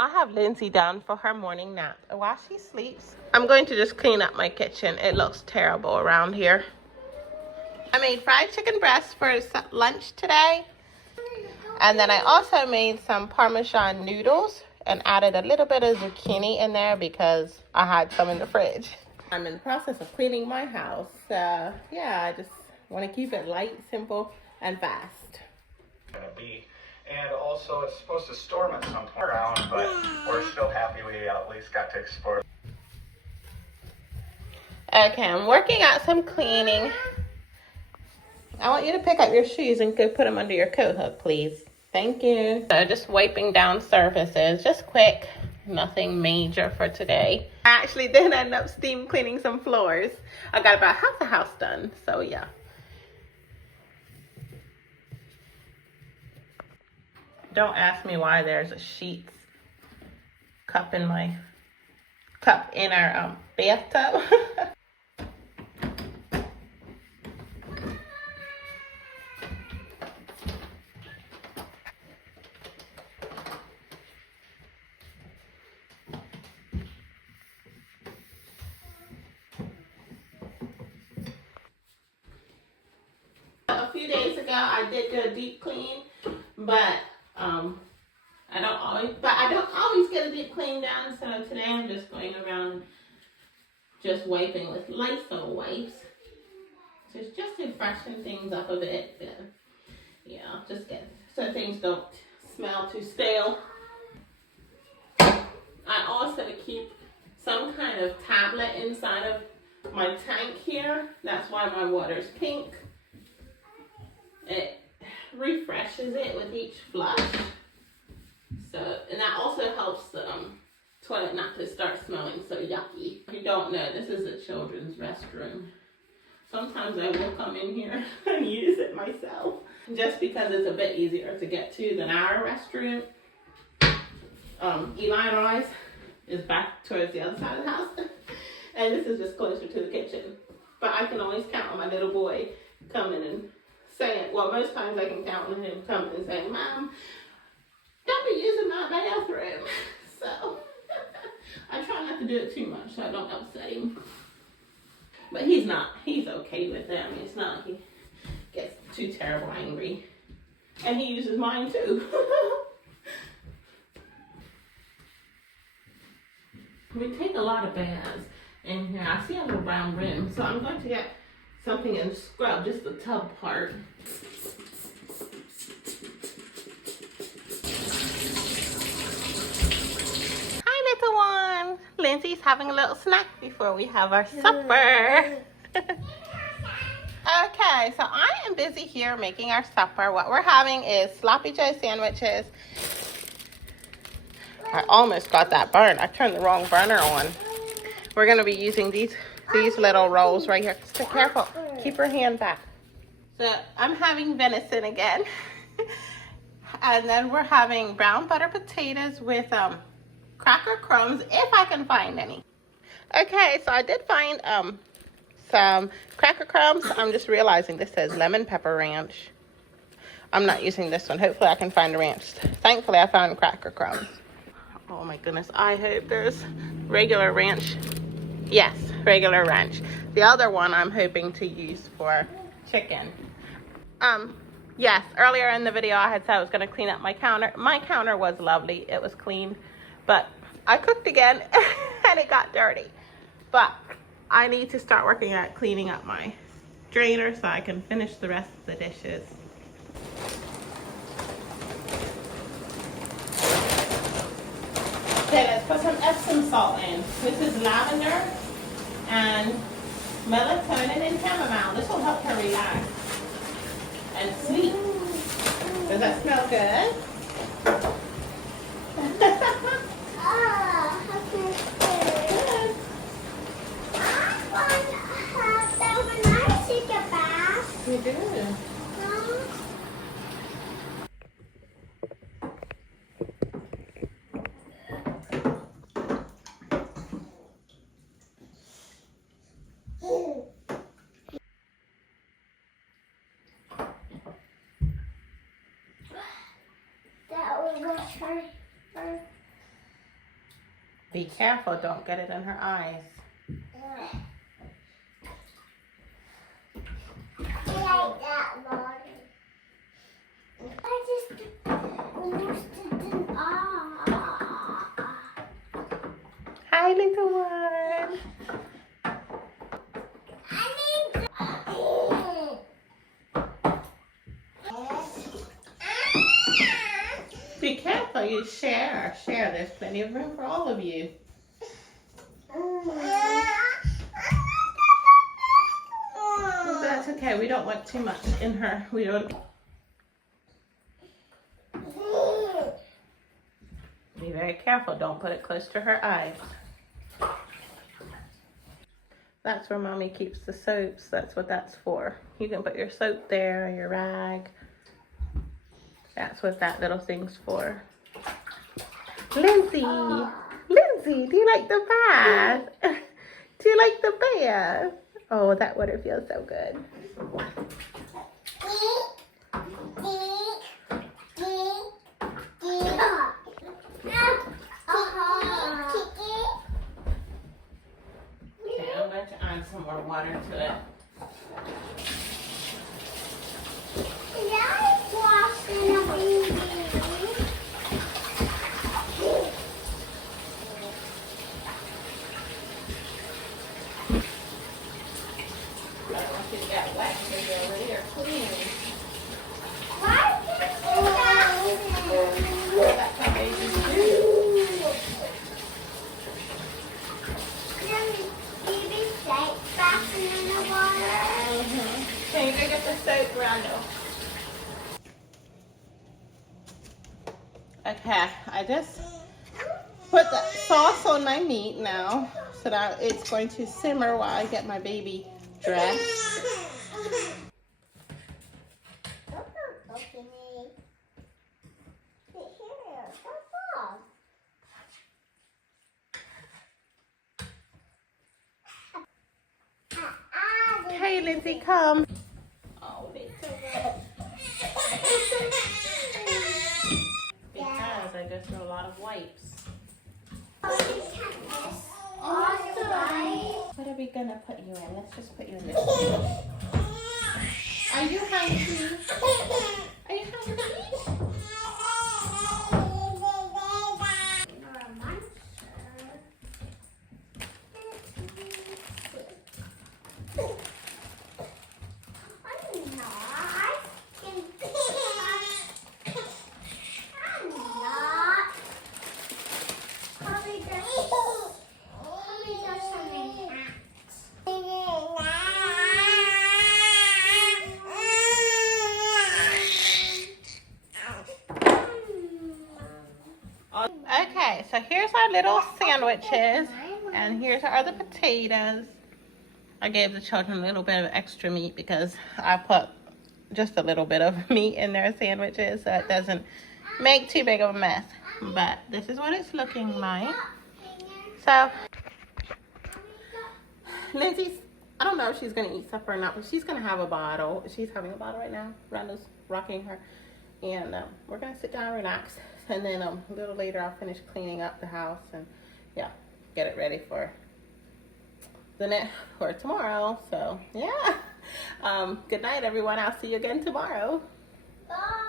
I have Lindsay down for her morning nap. And while she sleeps, I'm going to just clean up my kitchen. It looks terrible around here. I made fried chicken breast for lunch today. And then I also made some Parmesan noodles and added a little bit of zucchini in there because I had some in the fridge. I'm in the process of cleaning my house. Yeah, I just want to keep it light, simple, and fast. And also, it's supposed to storm at some point around, but we're still happy we at least got to explore. Okay, I'm working out some cleaning. I want you to pick up your shoes and go put them under your coat hook, please. Thank you. So just wiping down surfaces, just quick, nothing major for today. I actually did end up steam cleaning some floors. I got about half the house done, so yeah. Don't ask me why there's a Sheets cup in our bathtub. A few days ago, I did do a deep clean, but I don't always get a deep clean done. So today I'm just going around just wiping with Lysol wipes. So it's just to freshen things up a bit. Yeah, just so things don't smell too stale. I also keep some kind of tablet inside of my tank here. That's why my water's pink. It refreshes it with each flush. So, and that also helps the toilet not to start smelling so yucky. If you don't know, this is a children's restroom. Sometimes I will come in here and use it myself, just because it's a bit easier to get to than our restroom. Eli and I's is back towards the other side of the house, and this is just closer to the kitchen. But I can always count on my little boy coming and saying, well, most times I can count on him coming and saying, Mom, don't be using my bathroom. So I try not to do it too much so I don't upset him. But he's okay with them. It's not like he gets too terrible angry. And he uses mine too. We take a lot of baths in here. I see a little brown rim, so I'm going to get something and scrub just the tub part. Hi, little one. Lindsay's having a little snack before we have our supper. Okay, so I am busy here making our supper. What we're having is sloppy Joe sandwiches. I almost got that burn. I turned the wrong burner on. We're going to be using these little rolls right here. Stay careful. Keep your hand back. So I'm having venison again. And then we're having brown butter potatoes with cracker crumbs, if I can find any. Okay, so I did find some cracker crumbs. I'm just realizing this says lemon pepper ranch. I'm not using this one. Hopefully I can find a ranch. Thankfully I found cracker crumbs. Oh my goodness, I hope there's regular ranch. Yes, regular ranch. The other one I'm hoping to use for chicken. Yes, earlier in the video I had said I was going to clean up my counter. My counter was lovely. It was cleaned. But I cooked again and it got dirty. But I need to start working at cleaning up my drainer so I can finish the rest of the dishes. Okay, let's put some Epsom salt in. This is lavender and melatonin and chamomile. This will help her relax and sleep. Does that smell good? You do. Be careful, don't get it in her eyes. I like that one. I just almost didn't. Hi, little one. Be careful, you share. Share, there's plenty of room for all of you. Well, that's okay, we don't want too much in her. We don't. Be very careful, don't put it close to her eyes. That's where Mommy keeps the soaps. That's what that's for. You can put your soap there, your rag. That's what that little thing's for. Lindsay! Lindsay, do you like the bath? Do you like the bath? Oh, that water feels so good. Okay, I'm going to add some more water to it. I don't want you to get wet because you're later clean. That's how babies do. Can you go get the soap, Randall? Okay, I just put the sauce on my meat now so that it's going to simmer while I get my baby dressed. Hey, Lindsay, come. Oh, they so good. Because I go through a lot of wipes. What are we gonna put you in? Let's just put you in this. Are you hungry? Are you hungry? Okay, so here's our little sandwiches, and here's our other potatoes. I gave the children a little bit of extra meat because I put just a little bit of meat in their sandwiches so it doesn't make too big of a mess. But this is what it's looking like. So, Lindsay's, I don't know if she's going to eat supper or not, but she's going to have a bottle. She's having a bottle right now. Rhonda's rocking her. And we're going to sit down and relax. And then a little later, I'll finish cleaning up the house and, yeah, get it ready for for tomorrow. So, yeah. Good night, everyone. I'll see you again tomorrow. Bye.